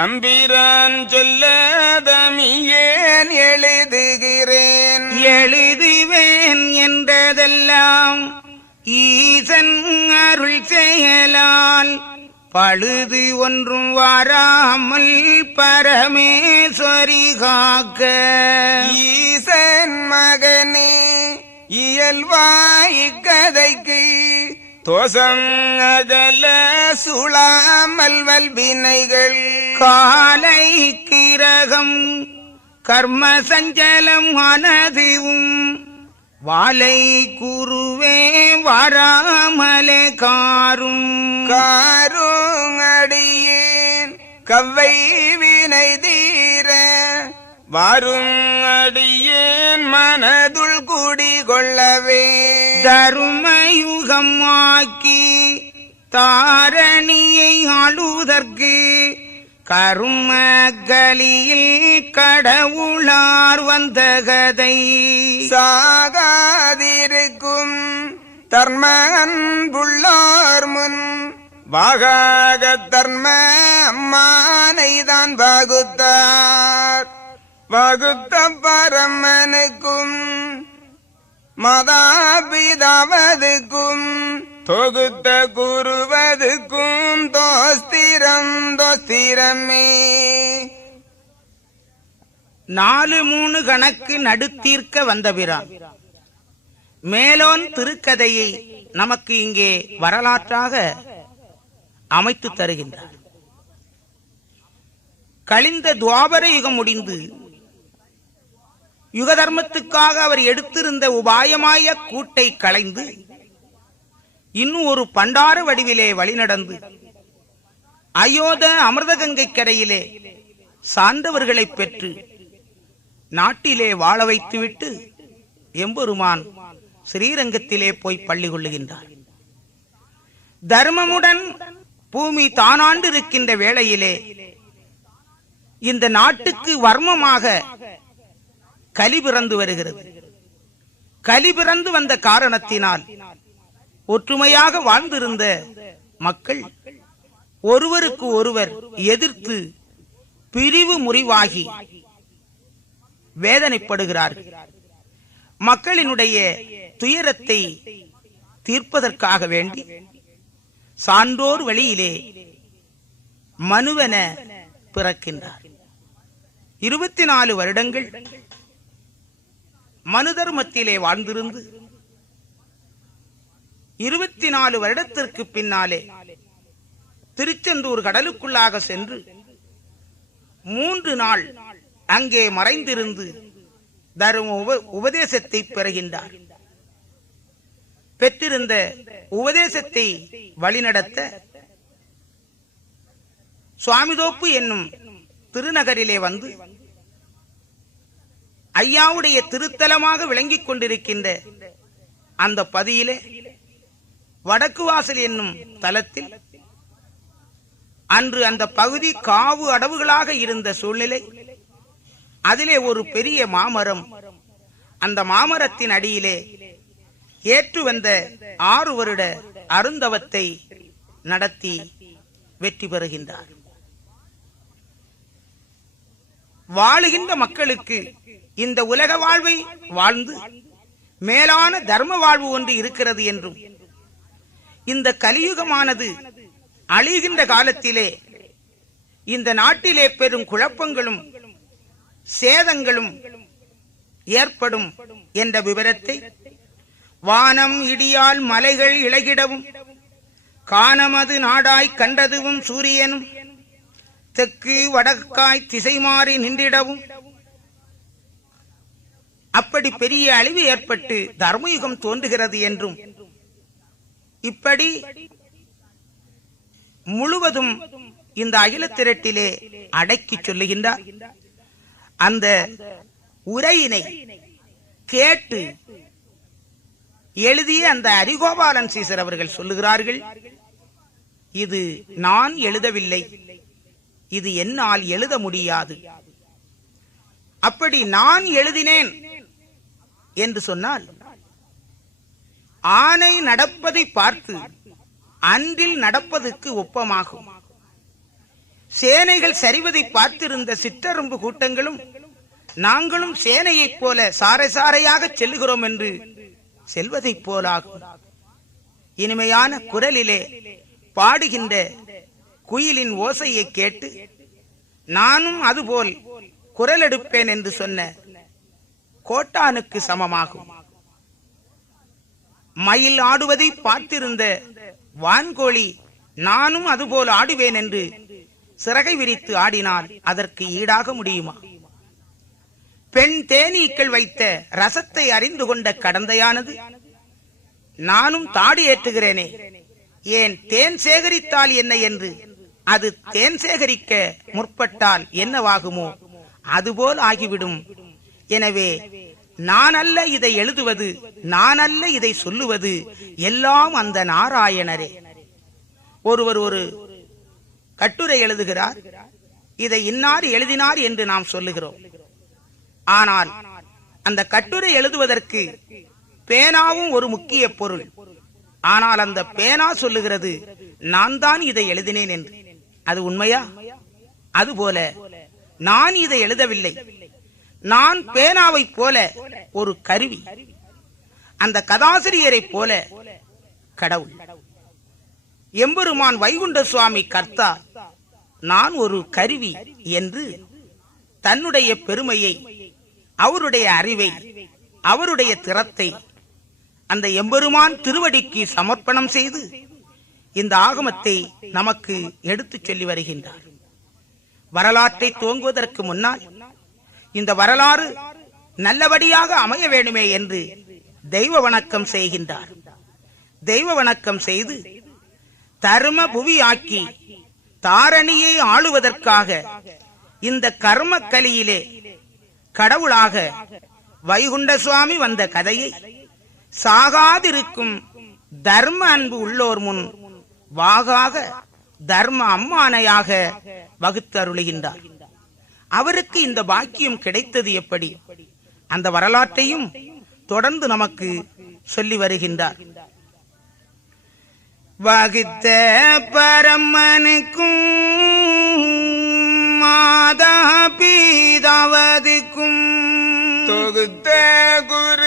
தம்பிரான் சொல்லதமியேன் எழுதுகிறேன். எழுதுவேன் என்றதெல்லாம் ஈசன் அருள் செயலால் பழுது ஒன்றும் வராமல் பரமேஸ்வரி காக்க. ஈசன் மகனே இயல்வாய் கதைக்கு தோசங்கதல சுழாமல் வல்வினைகள் காலை கிரகம் கர்ம சஞ்சலம் மனதுவும் வாழை குருவே வராமலே காரும். காருங்கடியேன் கவ்வை வினை தீர வாரும் அடியேன் மனதுள் குடி கொள்ளவே தருமயுகம் ஆக்கி தாரணியை ஆளுதற்கு கரும கலியில் கடவுளார் வந்த கதை. சாகாதிருக்கும் தர்ம அன்புள்ளார் முன் வாகாக தர்ம அம்மானை தான் வகுத்தார். வகுத்த பரமனுக்கும் மதாபிதாவதுக்கும் தொகுத்த குருவதுக்கும் தோஸ்திரம் தோஸ்திரமே. நாலு மூணு கணக்கு நடுத்தீர்க்க வந்தபிரான் மேலோன் திருக்கதையை நமக்கு இங்கே வரலாற்றாக அமைத்து தருகின்றார். கழிந்த துவாபர யுகம் முடிந்து யுக தர்மத்துக்காக அவர் எடுத்திருந்த உபாயமாய கூட்டை களைந்து இன்னும் ஒரு பண்டார வடிவிலே வழிநடந்து அயோத அமிர்தகங்கை கரையிலே சார்ந்தவர்களை பெற்று நாட்டிலே வாழ வைத்துவிட்டு எம்பெருமான் ஸ்ரீரங்கத்திலே போய் பள்ளி கொள்ளுகின்றார். தர்மமுடன் பூமி தானாண்டு இருக்கின்ற வேளையிலே இந்த நாட்டுக்கு வர்மமாக கலி பிறந்து வருகிறது. கலி பிறந்து வந்த காரணத்தினால் ஒற்றுமையாக வாழ்ந்திருந்த மக்கள் ஒருவருக்கு ஒருவர் எதிர்த்து பிரிவு முறிவாகி வேதனைப்படுகிறார்கள். மக்களினுடைய துயரத்தை தீர்ப்பதற்காக வேண்டி சான்றோர் வழியிலே மனுவென பிறக்கின்றார். இருபத்தி நாலு வருடங்கள் மனுதர்மத்திலே வாழ்ந்திருந்து இருபத்தி நாலு வருடத்திற்கு பின்னாலே திருச்செந்தூர் கடலுக்குள்ளாக சென்று மூன்று நாள் அங்கே மறைந்திருந்து தர்ம உபதேசத்தை பெறுகின்றார். பெற்றிருந்த உபதேசத்தை வழிநடத்த சுவாமிதோப்பு என்னும் திருநகரிலே வந்து ஐயாவுடைய திருத்தலமாக விளங்கிக் கொண்டிருக்கின்ற அந்த பதியிலே வடக்கு வாசல் என்னும் தலத்தில் அன்று அந்த பகுதி காவு அடவுகளாக இருந்த சூழ்நிலை அதிலே ஒரு பெரிய மாமரம் அந்த மாமரத்தின் அடியிலே ஏற்று வந்த ஆறு வருட அருந்தவத்தை நடத்தி வெற்றி பெறுகின்றார். வாழுகின்ற மக்களுக்கு இந்த உலக வாழ்வை வாழ்ந்து மேலான தர்ம வாழ்வு ஒன்று இருக்கிறது என்றும் இந்த கலியுகமானது அழிகின்ற காலத்திலே இந்த நாட்டிலே பெரும் குழப்பங்களும் சேதங்களும் ஏற்படும் என்ற விவரத்தை வானம் இடியால் மலைகள் இழகிடவும் காணமது நாடாய் கண்டதுவும் சூரியனும் தெற்கு வடக்காய் திசை மாறி நின்றிடவும். அப்படி பெரிய அழிவு ஏற்பட்டு தர்மயுகம் தோன்றுகிறது என்றும். இப்படி முழுவதும் இந்த அகில திரட்டிலே அடக்கி சொல்லுகின்றார். அந்த உரையினை கேட்டு எழுதிய அந்த அரிகோபாலன் சீசர் அவர்கள் சொல்லுகிறார்கள் இது நான் எழுதவில்லை. இது என்னால் எழுத முடியாது. அப்படி நான் எழுதினேன் என்று சொன்னால் ஆணை நடப்பதை பார்த்து அன்றில் நடப்பதுக்கு ஒப்பமாகும். சேனைகள் சரிவதை பார்த்திருந்த சிற்றரும்பு கூட்டங்களும் நாங்களும் சேனையைப் போல சாரை சாறையாக செல்லுகிறோம் என்று செல்வதைப் போலாகும். இனிமையான குரலிலே பாடுகின்ற குயிலின் ஓசையை கேட்டு நானும் அதுபோல் குரல் எடுப்பேன் என்று சொன்ன கோட்டானுக்கு சமமாகும். மயில் ஆடுவதை பார்த்திருந்த வான்கோழி நானும் அதுபோல் ஆடுவேன் என்று சிறகை விரித்து ஆடினால் அதற்கு ஈடாக முடியுமா? பெண் தேனீக்கள் வைத்த ரசத்தை அறிந்து கொண்ட கடந்தையானது நானும் தாடி ஏற்றுகிறேனே ஏன் தேன் சேகரித்தால் என்ன? என்று அது தேன் சேகரிக்க முற்பட்டால் என்னவாகுமோ அதுபோல் ஆகிவிடும். எனவே நான் அல்ல இதை எழுதுவது நான் அல்ல இதை சொல்லுவது எல்லாம் அந்த நாராயணரே. ஒருவர் ஒரு கட்டுரை எழுதுகிறார். இதை இன்னார் எழுதினார் என்று நாம் சொல்லுகிறோம். ஆனால் அந்த கட்டுரை எழுதுவதற்கு பேனாவும் ஒரு முக்கிய பொருள். ஆனால் அந்த பேனா சொல்லுகிறது நான் தான் இதை எழுதினேன் என்று. அது உண்மையா? அதுபோல நான் இதை எழுதவில்லை. நான் பேனாவைப் போல ஒரு கருவி. அந்த கதாசிரியரைப் போல கடவுள். எம்பெருமான் வைகுண்ட சுவாமி கர்த்தா நான் ஒரு கருவி என்று தன்னுடைய பெருமையை அவருடைய அறிவை அவருடைய திறத்தை அந்த எம்பெருமான் திருவடிக்கு சமர்ப்பணம் செய்து இந்த ஆகமத்தை நமக்கு எடுத்துச் சொல்லி வருகின்றார். வரலாற்றை துவங்குவதற்கு முன்னால் இந்த வரலாறு நல்லபடியாக அமைய வேண்டுமே என்று தெய்வ வணக்கம் செய்கின்றார். தெய்வ வணக்கம் செய்து தர்ம புவியாக்கி தாரணியை ஆளுவதற்காக இந்த கர்ம கலியிலே கடவுளாக வைகுண்ட சுவாமி வந்த கதையை சாகாதிருக்கும் தர்ம அன்பு உள்ளோர் முன் வாகாக தர்ம அம்மானையாக வகுத்தருளுகின்றார். அவருக்கு இந்த பாக்கியம் கிடைத்தது எப்படி? அந்த வரலாற்றையும் தொடர்ந்து நமக்கு சொல்லி வருகின்றார். வகுத்த பரமனுக்கும் மாதா பீதாவதுக்கும் தொகுத்த குரு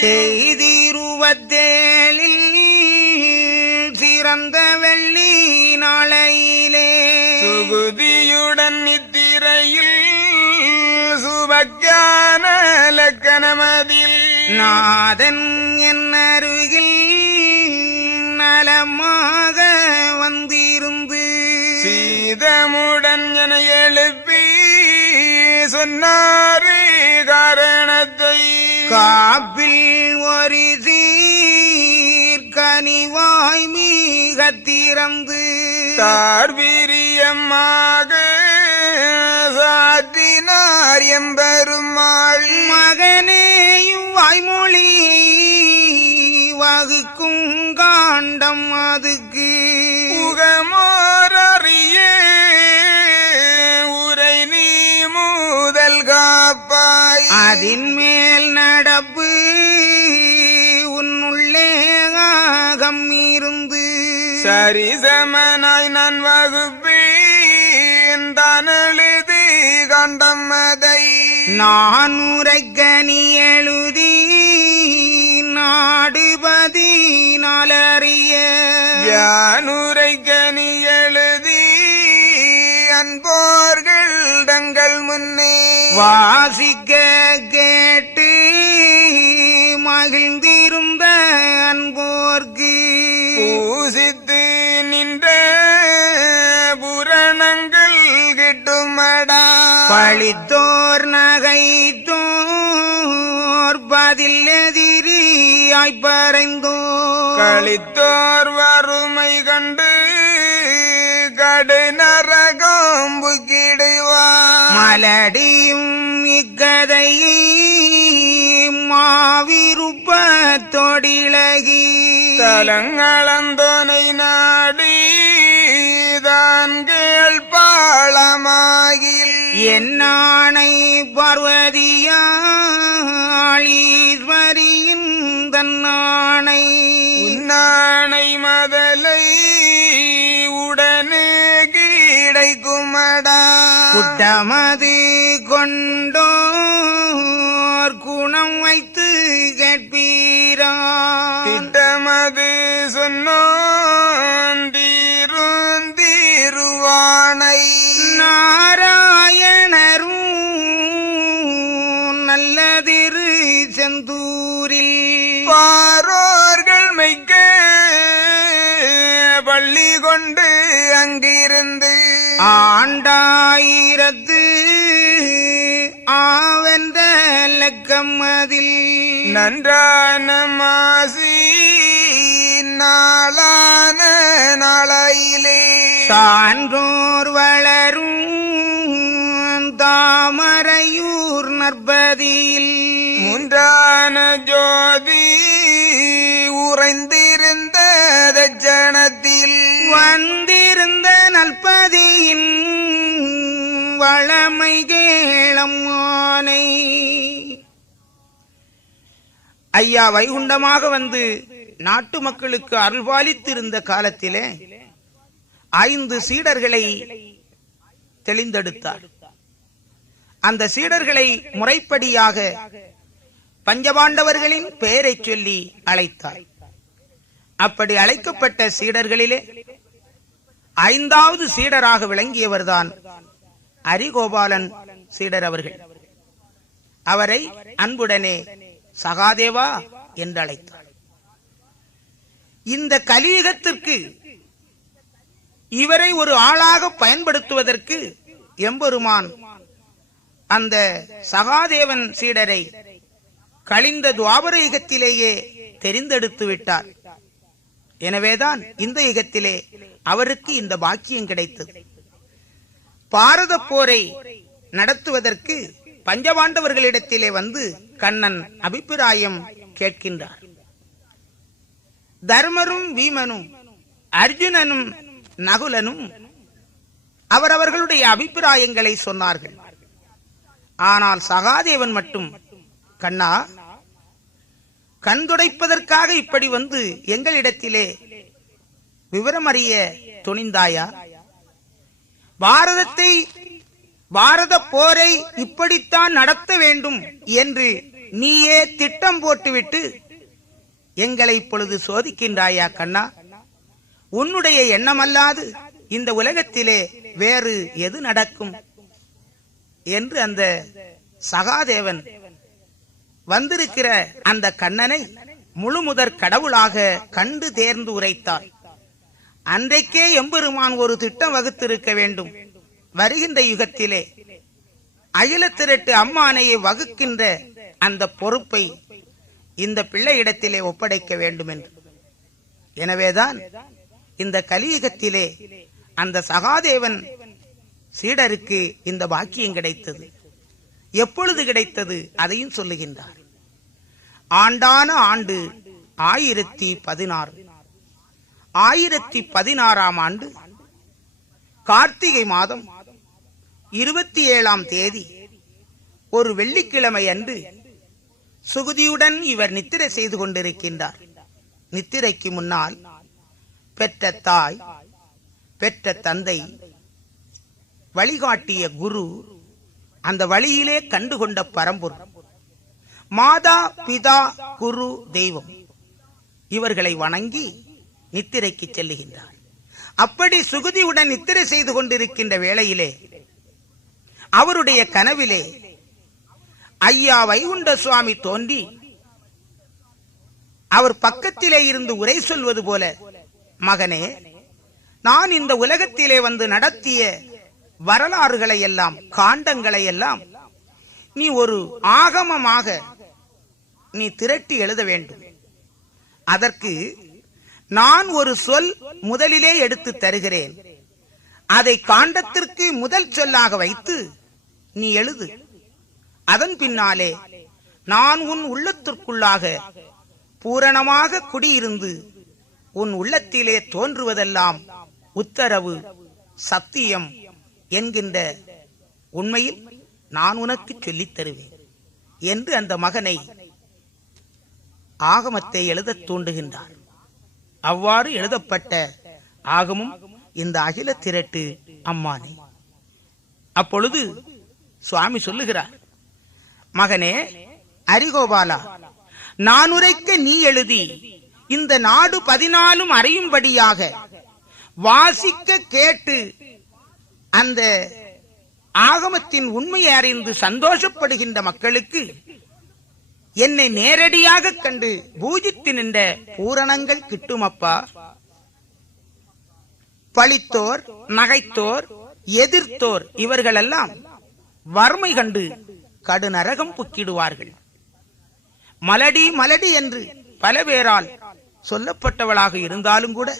செய்திருவத்தேழில் சிறந்த வெள்ளி நாளையிலே. சுகுதியுடன் நித்திரையில் சுபக்கான லக்கணமதில். நாதன் என் அருகில் நலமாக வந்திருந்து. சீதமுடன் என எழுப்பி சொன்னாரு காரணத்தை காப்பில் ஒரு சீர் கனிவாய் மீக திறந்து தார்வீரியமாக சாற்றினார் எம்பெருமாள். மகனேயும் வாய்மொழி வகுக்கும் காண்டம் அதுக்கு. முகமோரறிய உரை காப்பாய் அதின் மேல் நடப்பு உன்னுள்ளே ஆகம் இருந்து. சரிசமனாய் நான் வகுப்பேன் தனழுது கண்டம் அதை. நான் உரைக்கனி எழுதி நாடுபதி நாளறிய யானுரை கனி எழுதி அன்போர்கள் முன்னே வாசிக்க கேட்டு மகிழ்ந்திருந்த அன்போர்க்கு. பூசித்து நின்ற புரணங்கள் கிட்டுமடா. பழித்தோர் நகைத்தோர் பதில் எதிரி கலியாய் பறைந்தோ களித்தோர் வறுமை கண்டு மலடியும் இக்கதையை மாவிருப்ப தொடிலகி தலங்களந்தோனை நாடி தான் கேள் பாளமாகில் என்னானை பார்வதியாளீஸ்வரியின் தன்னானை உன்னானை மதலை உடனே குமடா. குட்டமதி கொண்டோர் குணம் வைத்து கேட்பீரா. ஆண்டாயிரத்து ஆவென்ற லக்கம்மதில் நன்றான மாசி நாளான நாளையிலே. சான்றோர் வளரும் தாமரையூர் நற்பதியில். மூன்றான ஜோதி உறைந்திருந்த ஜனத்தில் வந்திருந்த நல்பதியின் வளமை கேளம் ஆனை. ஐயா வைகுண்டமாக வந்து நாட்டு மக்களுக்கு அருள்பாலித்திருந்த காலத்திலே ஐந்து சீடர்களை தெளிந்தெடுத்தார். அந்த சீடர்களை முறைப்படியாக பஞ்சபாண்டவர்களின் பெயரை சொல்லி அழைத்தார். அப்படி அழைக்கப்பட்ட சீடர்களிலே ஐந்தாவது சீடராக விளங்கியவர்தான் அரிகோபாலன் சீடர் அவர்கள். அவரை அன்புடனே சகாதேவா என்று அழைத்தார் இந்த கலியுகத்திற்கு இவரை ஒரு ஆளாக பயன்படுத்துவதற்கு எம்பெருமான் அந்த சகாதேவன் சீடரை கழிந்த துவாபர யுகத்திலேயே தெரிந்தெடுத்து விட்டார். எனவேதான் இந்த யுகத்திலே அவருக்கு இந்த பாக்கியம் கிடைத்தது. பாரத போரை நடத்துவதற்கு பஞ்சபாண்டவர்களிடத்திலே வந்து கண்ணன் அபிப்பிராயம் கேட்கின்றார். தர்மரும் வீமனும் அர்ஜுனனும் நகுலனும் அவரவர்களுடைய அபிப்பிராயங்களை சொன்னார்கள். ஆனால் சகாதேவன் மட்டும் கண்ணா கண் துடைப்பதற்காக இப்படி வந்து எங்களிடத்திலே விவரம் அறிய துணிந்தாயா? பாரதத்தை பாரத போரை இப்படித்தான் நடத்த வேண்டும் என்று நீயே திட்டம் போட்டுவிட்டு எங்களை இப்பொழுது சோதிக்கின்றாயா கண்ணா? உன்னுடைய எண்ணமல்லாது இந்த உலகத்திலே வேறு எது நடக்கும்? என்று அந்த சகாதேவன் வந்திருக்கிற அந்த கண்ணனை முழுமுதற் கடவுளாக கண்டு தேர்ந்து உரைத்தார். அன்றைக்கே எம்பெருமான் ஒரு திட்டம் வகுத்திருக்க வேண்டும். வருகின்ற யுகத்திலே அகிலத்திரட்டு அம்மானையை வகுக்கின்ற அந்த பொறுப்பை இந்த பிள்ளையிடத்திலே ஒப்படைக்க வேண்டும் என்று எனவேதான் இந்த கலியுகத்திலே அந்த சகாதேவன் சீடருக்கு இந்த பாக்கியம் கிடைத்தது. எப்பொழுது கிடைத்தது? அதையும் சொல்லுகின்றார். ஆண்டான ஆண்டு ஆயிரத்தி பதினாறு. ஆயிரத்தி பதினாறாம் ஆண்டு கார்த்திகை மாதம் இருபத்தி ஏழாம் தேதி ஒரு வெள்ளிக்கிழமை அன்று சுகுதியுடன் இவர் நித்திரை செய்து கொண்டிருக்கின்றார். நித்திரைக்கு முன்னால் பெற்ற தாய் பெற்ற தந்தை வழிகாட்டிய குரு அந்த வழியிலே கண்டுகொண்ட பரம்பொருள். மாதா பிதா குரு தெய்வம். இவர்களை வணங்கி நித்திரைக்கு செல்லுகின்றார். அப்படி சுகுதியுடன் நித்திரை செய்து கொண்டிருக்கின்ற வேளையிலே அவருடைய கனவிலே ஐயா வைகுண்ட சுவாமி தோன்றி அவர் பக்கத்திலே இருந்து உரை சொல்வது போல மகனே நான் இந்த உலகத்திலே வந்து நடத்திய வரலாறுகளை எல்லாம் காண்டங்களை எல்லாம் நீ ஒரு ஆகமமாக நீ திரட்டி எழுத வேண்டும். அதற்கு நான் ஒரு சொல் முதலிலே எடுத்து தருகிறேன். அதை காண்டத்திற்கு முதல் சொல்லாக வைத்து நீ எழுது. அதன் பின்னாலே நான் உன் உள்ளத்திற்குள்ளாக பூரணமாக குடியிருந்து உன் உள்ளத்திலே தோன்றுவதெல்லாம் உத்தரவு சத்தியம் என்கின்ற உண்மையில் நான் உனக்கு சொல்லித் தருவேன் என்று அந்த மகனை ஆகமத்தை எழுதத் தூண்டுகின்றார் அவ்வாறு எழுதப்பட்ட ஆகமும் இந்த அகில திரட்டு அம்மானே. அப்பொழுது சுவாமி சொல்லுகிறார் மகனே அரிகோபாலா நான் உரைக்க நீ எழுதி இந்த நாடு பதினாலும் அறியும்படியாக வாசிக்க கேட்டு அந்த ஆகமத்தின் உண்மையை அறிந்து சந்தோஷப்படுகின்ற மக்களுக்கு என்னை நேரடியாக கண்டு பூஜித்து நின்ற பூரணங்கள் கிட்டுமப்பா? பழித்தோர் நகைத்தோர் எதிர்த்தோர் இவர்களெல்லாம் வறுமை கண்டு கடுநரகம் புக்கிடுவார்கள். மலடி மலடி என்று பல பேரால் சொல்லப்பட்டவளாக இருந்தாலும் கூட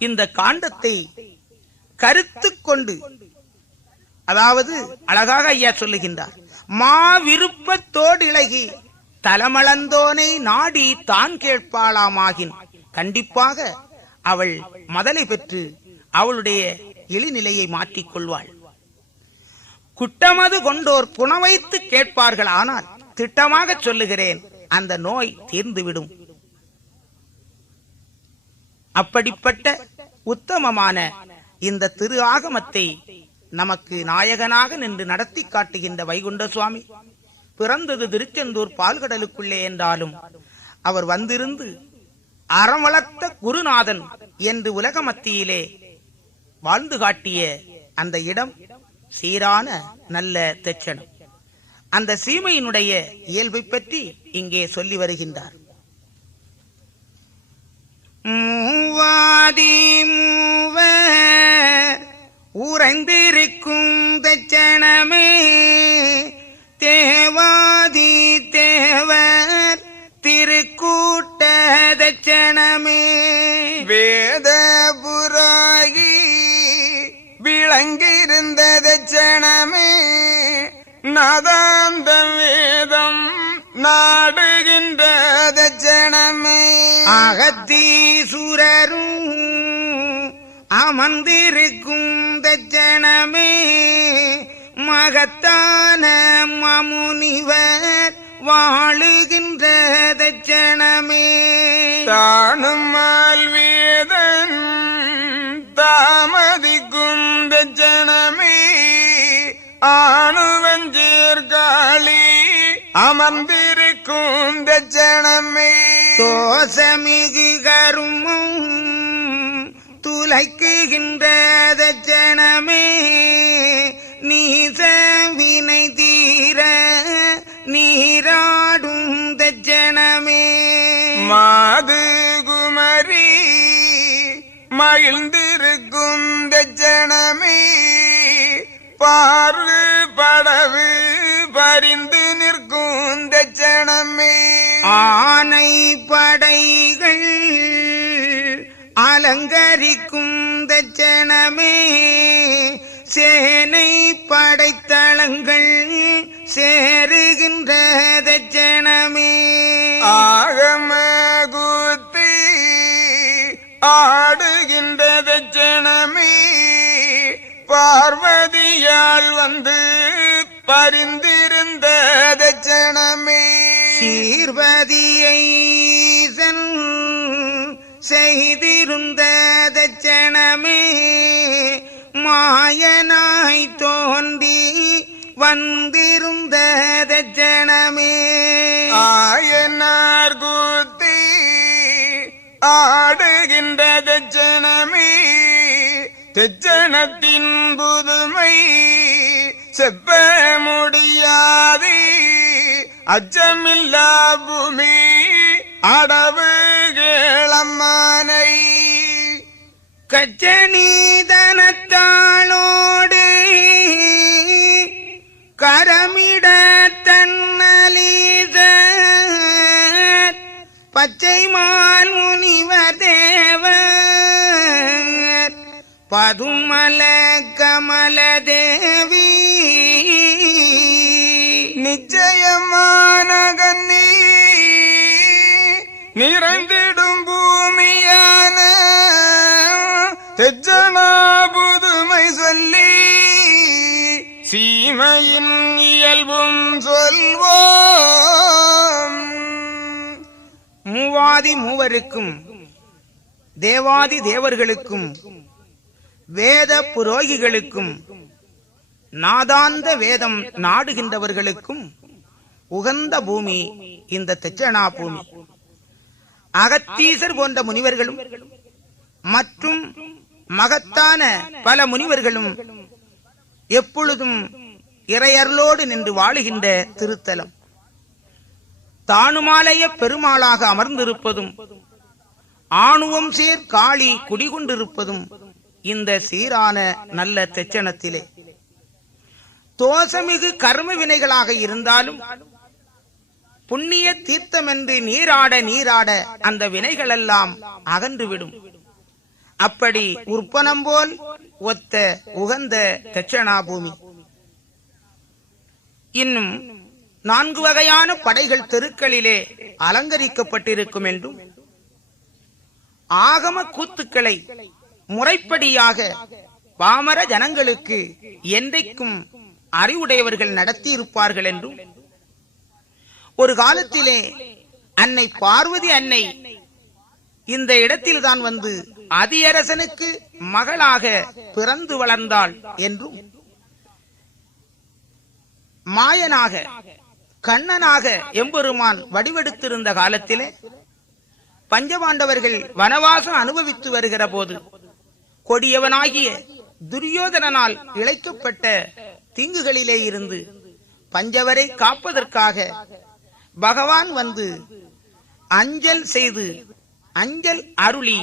இந்த காண்டத்தை கருத்து கொண்டு அதாவது அழகாக ஐயா சொல்லுகின்றார் மா விருப்பத்தோடு இழகி தலமளந்தோனை நாடி தான் கேட்பாளாமாகின். கண்டிப்பாக அவள் மதலை பெற்று அவளுடைய இழிநிலையை மாற்றிக் கொள்வாள். குட்டமது கொண்டோர் புனவைத்து கேட்பார்கள். ஆனால் திட்டமாக சொல்லுகிறேன் அந்த நோய் தீர்ந்துவிடும். அப்படிப்பட்ட உத்தமமான இந்த திரு ஆகமத்தை நமக்கு நாயகனாக நின்று நடத்தி காட்டுகின்ற வைகுண்ட சுவாமி பிறந்தது திருச்செந்தூர் பால்கடலுக்குள்ளே என்றாலும் அவர் வந்திருந்து அறம் வளர்த்த குருநாதன் என்று உலக மத்தியிலே வாழ்ந்து காட்டிய அந்த இடம் சீரான நல்ல தெச்சனம் அந்த சீமையினுடைய இயல்பை பற்றி இங்கே சொல்லி வருகின்றார். மூவாதி மூவ உறைந்திருக்கும் தச்சனமே தேவாதி தேவர் திருக்கூட்ட தச்சனமே வேத புராகி விளங்கியிருந்த தட்சணமே நாதாந்த வேதம் நாடுகின்ற தட்சணமே அகத்தீசுரரும் அமர்ந்திருக்கும் தச்சனமே மகத்தான மமுனிவர் வாழுகின்ற தச்சனமே தானும் வேதன் தாமதிக்கும் தட்சணமே. ஆணுவஞ்சேர்காளி அமர்ந்திருக்கும் தட்சணமே. தோசமிகு கருமும் துளைக்குகின்ற தச்சனமே நீச வினை தீர நீராடும் தச்சனமே மாது குமரி மகிழ்ந்திருக்கும் தட்சணமே பார்வு படவு பரிந்து நிற்கும் தட்சணமே ஆனை படைகள் அலங்கரிக்கும் தச்சனமே சேனை படைத்தளங்கள் சேருகின்ற தச்சனமே ஆகம கூத்தி ஆடுகின்ற தட்சணமே பார்வதியால் வந்து பரிந்திருந்த தட்சணமே சீர்வதியை செய்திருந்த தச்சனமே மாயனாய் தோன்றி வந்திருந்த தச்சனமே ஆயனார் கூத்தி ஆடுகின்ற தட்சணமே தெச்சனத்தின் புதுமை செப்ப முடியாது. அச்சமில்லா பூமி அடவு கேளம்மானை கச்சனீதனத்தாளோடு கரமிட தன்னலீத பச்சைமான் முனிவர் தேவர் பதுமல கமல தேவி நிச்சயமான கண்ணி நிறைந்திடும் சீமையின் இயல்பும் சொல்வோம். மூவாதி மூவருக்கும் தேவாதி தேவர்களுக்கும் வேத புரோகிகளுக்கும் நாதாந்த வேதம் நாடுகின்றவர்களுக்கும் உகந்த பூமி இந்த தெச்சனா பூமி. அகத்தீசர் போன்ற முனிவர்களும் மற்றும் மகத்தான பல முனிவர்களும் எப்பொழுதும் இறையர்களோடு நின்று வாழுகின்ற திருத்தலம். தானுமாலைய பெருமாளாக அமர்ந்திருப்பதும் ஆணுவம் சேர் காளி குடிகொண்டிருப்பதும் இந்த சீரான நல்ல தெச்சனத்திலே தோசமிகு கர்ம வினைகளாக இருந்தாலும் புண்ணிய தீர்த்தம் என்று நீராட நீராட அந்த வினைகளெல்லாம் அகன்றுவிடும். அப்படி உற்பனம் போல் ஒத்த உகந்த தட்சணா பூமி. இன்னும் நான்கு வகையான படைகள் தெருக்களிலே அலங்கரிக்கப்பட்டிருக்கும் என்றும் ஆகம கூத்துக்களை முறைப்படியாக பாமர ஜனங்களுக்கு என்றைக்கும் அறிவுடையவர்கள் நடத்தி இருப்பார்கள் என்றும் ஒரு காலத்திலே அன்னை பார்வதி அன்னை இந்த இடத்தில்தான் வந்து அதியரசனுக்கு மகளாக பிறந்து வளர்ந்தாள் என்றும் மாயனாக கண்ணனாக எம்பெருமான் வடிவெடுத்திருந்த காலத்திலே பஞ்சபாண்டவர்கள் வனவாசம் அனுபவித்து வருகிற போது கொடியவனாகிய துரியோதனனால் இழைக்கப்பட்ட தீங்குகளிலே இருந்து பஞ்சவரை காப்பதற்காக பகவான் வந்து அஞ்சல் செய்து அஞ்சல் அருளி